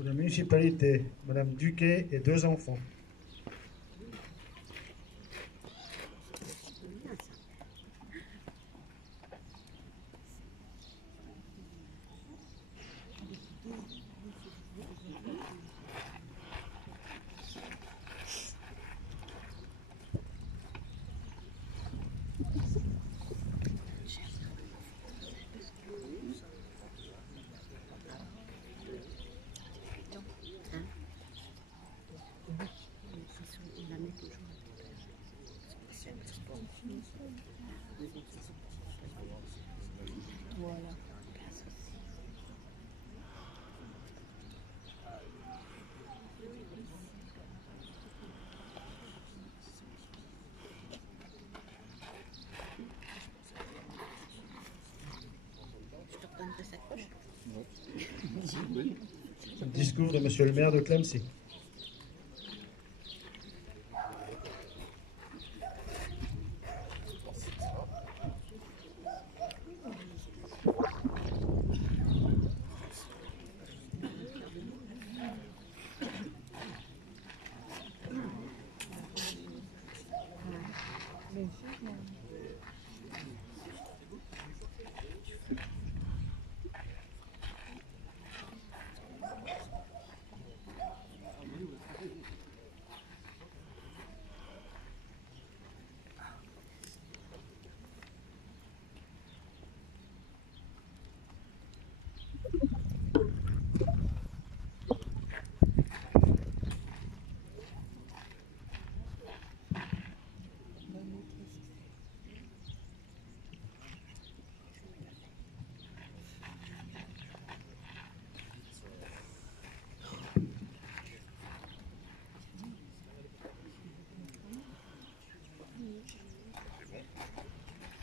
Pour la municipalité, Madame Duquet et 2 enfants. Voilà. Le discours de Monsieur le maire de Clamecy.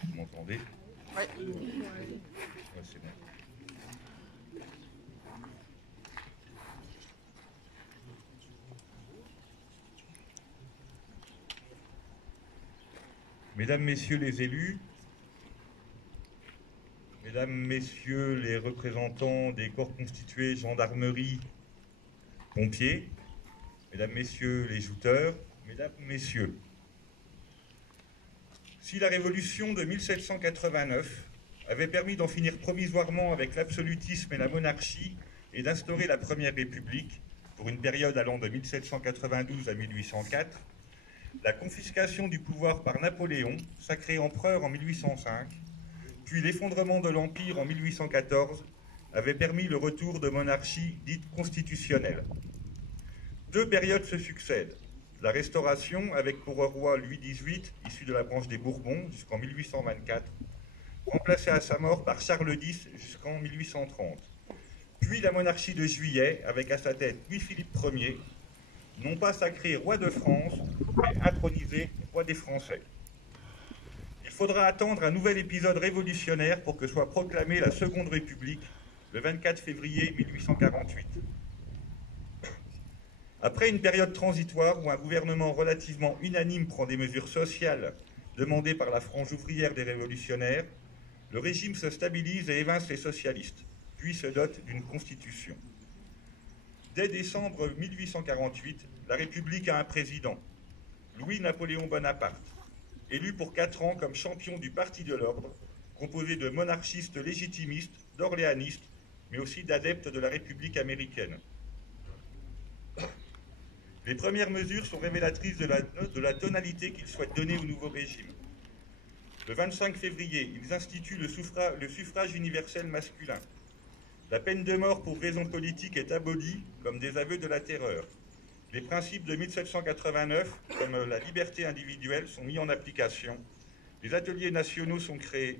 Vous m'entendez? Oui. Ouais, c'est bon. Mesdames, Messieurs les élus, Mesdames, Messieurs les représentants des corps constitués, gendarmerie, pompiers, Mesdames, Messieurs les jouteurs, Mesdames, Messieurs, si la révolution de 1789 avait permis d'en finir provisoirement avec l'absolutisme et la monarchie et d'instaurer la Première République pour une période allant de 1792 à 1804, la confiscation du pouvoir par Napoléon, sacré empereur en 1805, puis l'effondrement de l'Empire en 1814, avait permis le retour de monarchies dites constitutionnelles. Deux périodes se succèdent. La Restauration, avec pour roi Louis XVIII, issu de la branche des Bourbons, jusqu'en 1824, remplacé à sa mort par Charles X jusqu'en 1830. Puis la monarchie de Juillet, avec à sa tête Louis-Philippe Ier, non pas sacré roi de France, mais intronisé roi des Français. Il faudra attendre un nouvel épisode révolutionnaire pour que soit proclamée la Seconde République, le 24 février 1848. Après une période transitoire où un gouvernement relativement unanime prend des mesures sociales demandées par la frange ouvrière des révolutionnaires, le régime se stabilise et évince les socialistes, puis se dote d'une constitution. Dès décembre 1848, la République a un président, Louis-Napoléon Bonaparte, élu pour 4 ans comme champion du Parti de l'Ordre, composé de monarchistes légitimistes, d'orléanistes, mais aussi d'adeptes de la République américaine. Les premières mesures sont révélatrices de la tonalité qu'ils souhaitent donner au nouveau régime. Le 25 février, ils instituent le suffrage universel masculin. La peine de mort pour raison politique est abolie comme des aveux de la terreur. Les principes de 1789, comme la liberté individuelle, sont mis en application. Les ateliers nationaux sont créés.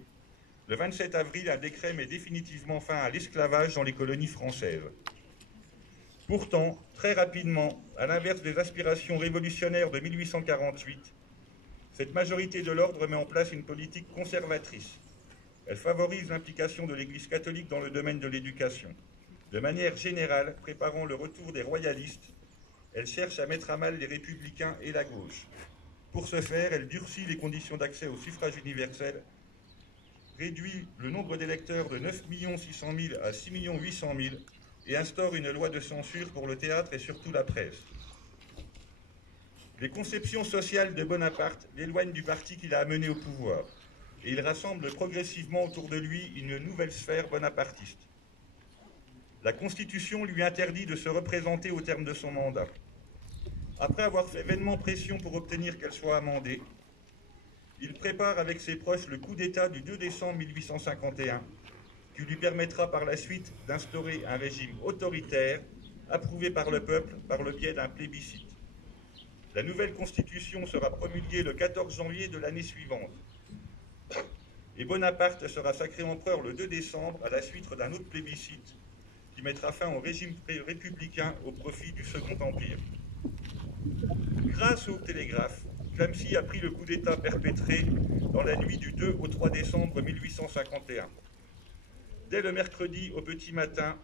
Le 27 avril, un décret met définitivement fin à l'esclavage dans les colonies françaises. Pourtant, très rapidement, à l'inverse des aspirations révolutionnaires de 1848, cette majorité de l'ordre met en place une politique conservatrice. Elle favorise l'implication de l'Église catholique dans le domaine de l'éducation. De manière générale, préparant le retour des royalistes, elle cherche à mettre à mal les républicains et la gauche. Pour ce faire, elle durcit les conditions d'accès au suffrage universel, réduit le nombre d'électeurs de 9 600 000 à 6 800 000 et instaure une loi de censure pour le théâtre et surtout la presse. Les conceptions sociales de Bonaparte l'éloignent du parti qu'il a amené au pouvoir, et il rassemble progressivement autour de lui une nouvelle sphère bonapartiste. La Constitution lui interdit de se représenter au terme de son mandat. Après avoir fait vainement pression pour obtenir qu'elle soit amendée, il prépare avec ses proches le coup d'État du 2 décembre 1851, qui lui permettra par la suite d'instaurer un régime autoritaire, approuvé par le peuple par le biais d'un plébiscite. La nouvelle Constitution sera promulguée le 14 janvier de l'année suivante. Et Bonaparte sera sacré empereur le 2 décembre à la suite d'un autre plébiscite qui mettra fin au régime républicain au profit du Second Empire. Grâce au télégraphe, Clamecy a pris le coup d'État perpétré dans la nuit du 2 au 3 décembre 1851. Dès le mercredi au petit matin,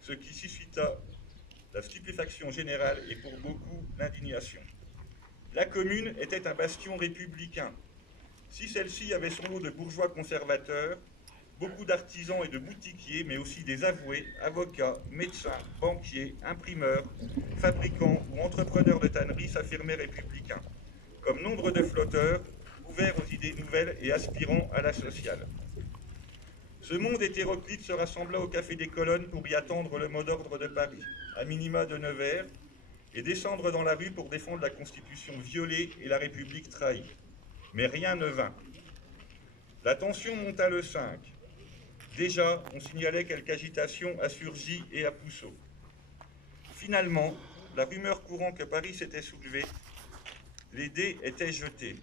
ce qui suscita la stupéfaction générale et pour beaucoup l'indignation. La Commune était un bastion républicain. Si celle-ci avait son lot de bourgeois conservateurs, beaucoup d'artisans et de boutiquiers, mais aussi des avoués, avocats, médecins, banquiers, imprimeurs, fabricants ou entrepreneurs de tannerie s'affirmaient républicains, comme nombre de flotteurs, ouverts aux idées nouvelles et aspirant à la sociale. Ce monde hétéroclite se rassembla au Café des Colonnes pour y attendre le mot d'ordre de Paris, à minima de Nevers, et descendre dans la rue pour défendre la Constitution violée et la République trahie. Mais rien ne vint. La tension monta le 5. Déjà, on signalait quelque agitation à Surgy et à Pousseau. Finalement, la rumeur courant que Paris s'était soulevé, les dés étaient jetés.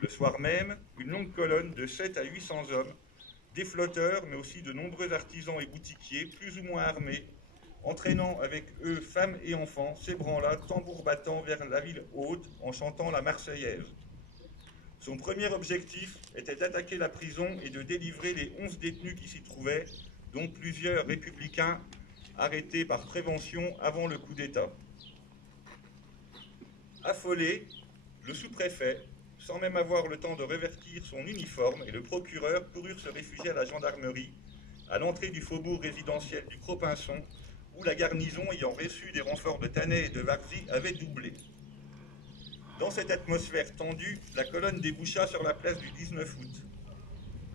Le soir même, une longue colonne de 7 à 800 hommes, des flotteurs, mais aussi de nombreux artisans et boutiquiers, plus ou moins armés, entraînant avec eux femmes et enfants, s'ébranla, tambour battant, vers la ville haute en chantant la Marseillaise. Son premier objectif était d'attaquer la prison et de délivrer les 11 détenus qui s'y trouvaient, dont plusieurs républicains arrêtés par prévention avant le coup d'État. Affolé, le sous-préfet, sans même avoir le temps de revêtir son uniforme, et le procureur coururent se réfugier à la gendarmerie, à l'entrée du faubourg résidentiel du Cropinçon, où la garnison, ayant reçu des renforts de Tannay et de Varzy, avait doublé. Dans cette atmosphère tendue, la colonne déboucha sur la place du 19 août.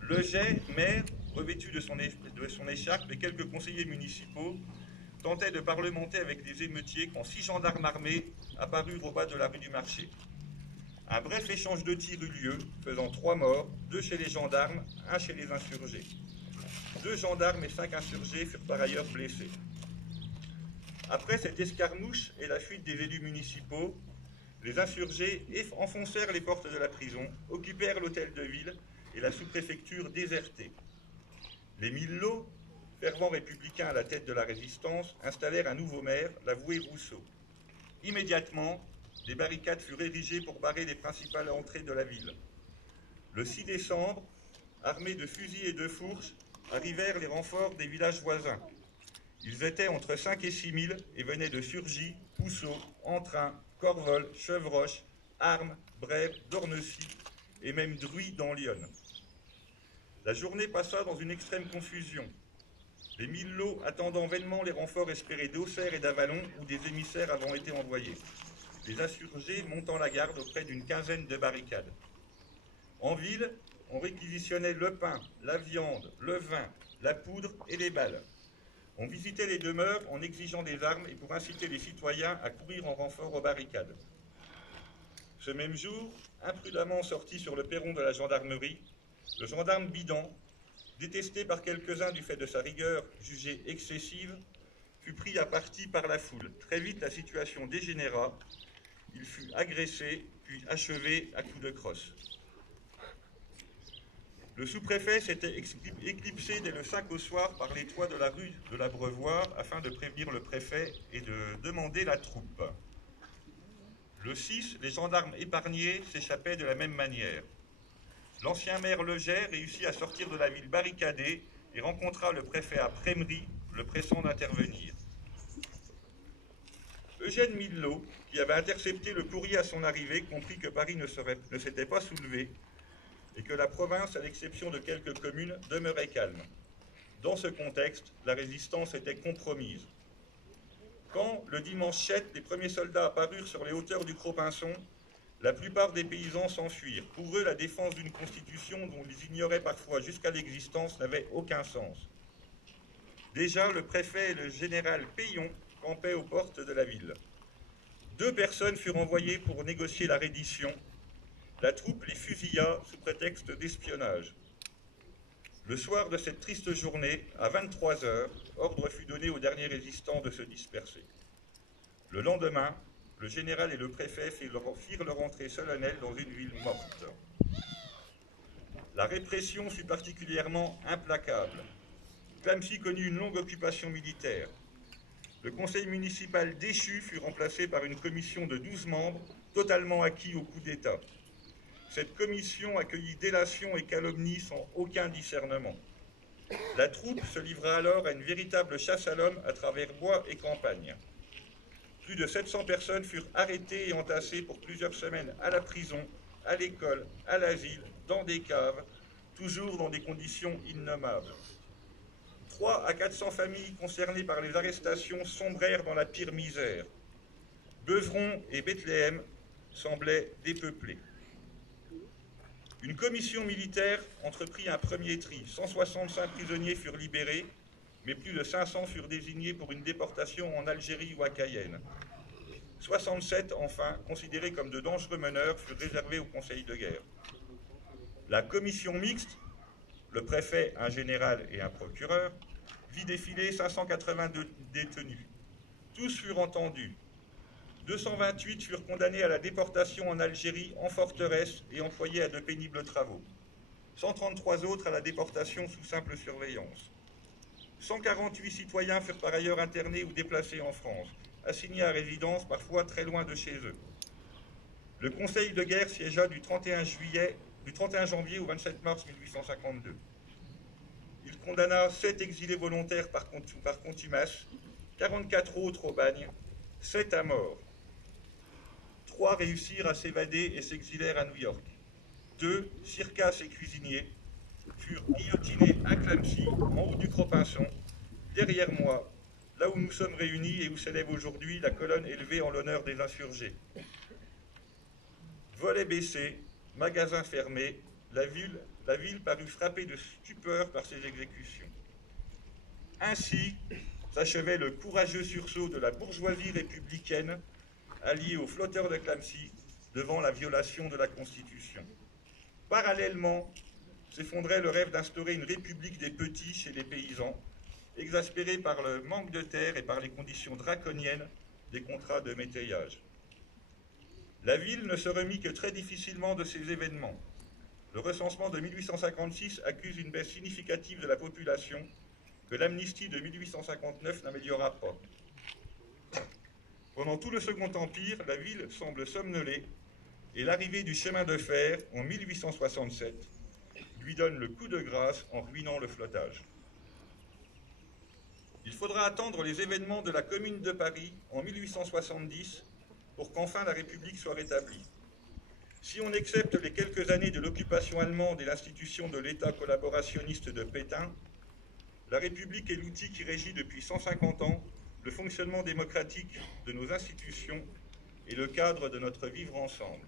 Leget, maire, revêtu de son écharpe, et quelques conseillers municipaux tentaient de parlementer avec les émeutiers quand 6 gendarmes armés apparurent au bas de la rue du Marché. Un bref échange de tirs eut lieu, faisant 3 morts, 2 chez les gendarmes, 1 chez les insurgés. 2 gendarmes et 5 insurgés furent par ailleurs blessés. Après cette escarmouche et la fuite des élus municipaux, les insurgés enfoncèrent les portes de la prison, occupèrent l'hôtel de ville et la sous-préfecture désertée. Les Millau, fervents républicains à la tête de la résistance, installèrent un nouveau maire, l'avoué Rousseau. Immédiatement, des barricades furent érigées pour barrer les principales entrées de la ville. Le 6 décembre, armés de fusils et de fourches, arrivèrent les renforts des villages voisins. Ils étaient entre 5 et 6 000 et venaient de Surgy, Pousseau, Entrain, Corvol, Chevroche, Armes, Brèves, Dornecy et même Druy dans l'Yonne. La journée passa dans une extrême confusion. Les Millau attendant vainement les renforts espérés d'Auxerre et d'Avalon où des émissaires avaient été envoyés. Les insurgés montant la garde auprès d'une quinzaine de barricades. En ville, on réquisitionnait le pain, la viande, le vin, la poudre et les balles. On visitait les demeures en exigeant des armes et pour inciter les citoyens à courir en renfort aux barricades. Ce même jour, imprudemment sorti sur le perron de la gendarmerie, le gendarme Bidan, détesté par quelques-uns du fait de sa rigueur jugée excessive, fut pris à partie par la foule. Très vite, la situation dégénéra. Il fut agressé, puis achevé à coups de crosse. Le sous-préfet s'était éclipsé dès le 5 au soir par les toits de la rue de l'Abreuvoir afin de prévenir le préfet et de demander la troupe. Le 6, les gendarmes épargnés s'échappaient de la même manière. L'ancien maire Leget réussit à sortir de la ville barricadée et rencontra le préfet à Prémery, le pressant d'intervenir. Eugène Millau, qui avait intercepté le courrier à son arrivée, comprit que Paris ne s'était pas soulevé et que la province, à l'exception de quelques communes, demeurait calme. Dans ce contexte, la résistance était compromise. Quand, le dimanche 7, les premiers soldats apparurent sur les hauteurs du Cros-Pinçon, la plupart des paysans s'enfuirent. Pour eux, la défense d'une constitution dont ils ignoraient parfois jusqu'à l'existence n'avait aucun sens. Déjà, le préfet et le général Payon campaient aux portes de la ville. 2 personnes furent envoyées pour négocier la reddition. La troupe les fusilla sous prétexte d'espionnage. Le soir de cette triste journée, à 23 h, ordre fut donné aux derniers résistants de se disperser. Le lendemain, le général et le préfet firent leur entrée solennelle dans une ville morte. La répression fut particulièrement implacable. Clamecy connut une longue occupation militaire. Le conseil municipal déchu fut remplacé par une commission de 12 membres, totalement acquis au coup d'État. Cette commission accueillit délations et calomnies sans aucun discernement. La troupe se livra alors à une véritable chasse à l'homme à travers bois et campagne. Plus de 700 personnes furent arrêtées et entassées pour plusieurs semaines à la prison, à l'école, à l'asile, dans des caves, toujours dans des conditions innommables. 300 à 400 familles concernées par les arrestations sombrèrent dans la pire misère. Beuvron et Bethléem semblaient dépeuplés. Une commission militaire entreprit un premier tri. 165 prisonniers furent libérés, mais plus de 500 furent désignés pour une déportation en Algérie ou à Cayenne. 67, enfin, considérés comme de dangereux meneurs, furent réservés au Conseil de guerre. La commission mixte, le préfet, un général et un procureur, vit défiler 582 détenus. Tous furent entendus. 228 furent condamnés à la déportation en Algérie en forteresse et employés à de pénibles travaux. 133 autres à la déportation sous simple surveillance. 148 citoyens furent par ailleurs internés ou déplacés en France, assignés à résidence parfois très loin de chez eux. Le Conseil de guerre siégea du 31 janvier au 27 mars 1852. Il condamna 7 exilés volontaires par contumace, 44 autres au bagne, 7 à mort. 3 réussirent à s'évader et s'exilèrent à New York. 2, circasse et cuisiniers, furent guillotinés à Clamecy, en haut du Cros-Pinçon, derrière moi, là où nous sommes réunis et où s'élève aujourd'hui la colonne élevée en l'honneur des insurgés. Volets baissés, magasins fermés, la ville parut frappée de stupeur par ces exécutions. Ainsi s'achevait le courageux sursaut de la bourgeoisie républicaine alliée aux flotteurs de Clamecy devant la violation de la Constitution. Parallèlement, s'effondrait le rêve d'instaurer une république des petits chez les paysans, exaspérés par le manque de terre et par les conditions draconiennes des contrats de métayage. La ville ne se remit que très difficilement de ces événements. Le recensement de 1856 accuse une baisse significative de la population que l'amnistie de 1859 n'améliora pas. Pendant tout le Second Empire, la ville semble somnoler et l'arrivée du chemin de fer en 1867 lui donne le coup de grâce en ruinant le flottage. Il faudra attendre les événements de la Commune de Paris en 1870 pour qu'enfin la République soit rétablie. Si on accepte les quelques années de l'occupation allemande et l'institution de l'État collaborationniste de Pétain, la République est l'outil qui régit depuis 150 ans le fonctionnement démocratique de nos institutions et le cadre de notre vivre ensemble.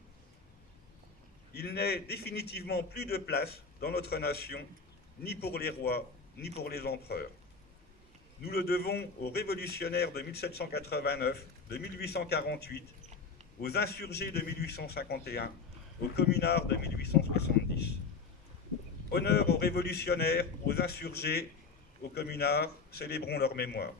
Il n'est définitivement plus de place dans notre nation, ni pour les rois, ni pour les empereurs. Nous le devons aux révolutionnaires de 1789, de 1848, aux insurgés de 1851, aux communards de 1870. Honneur aux révolutionnaires, aux insurgés, aux communards, célébrons leur mémoire.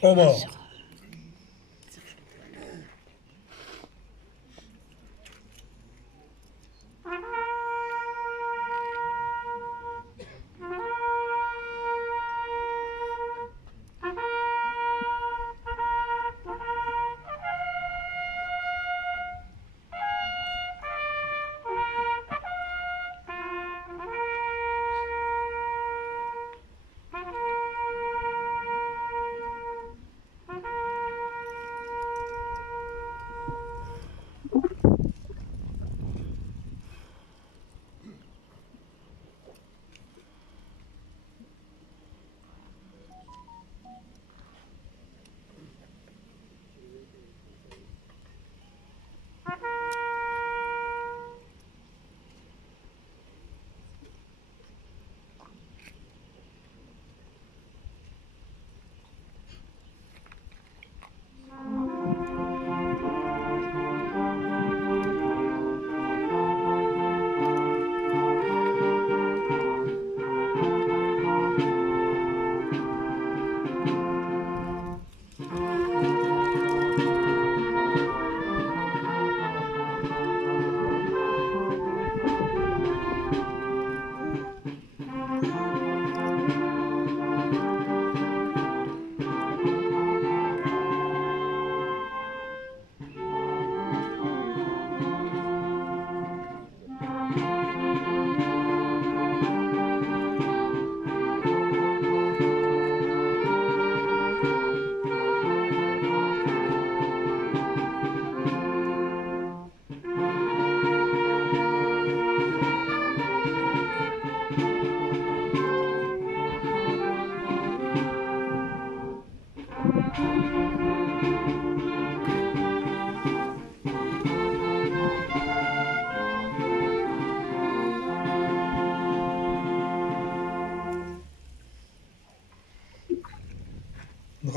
Au mort.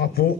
drapeau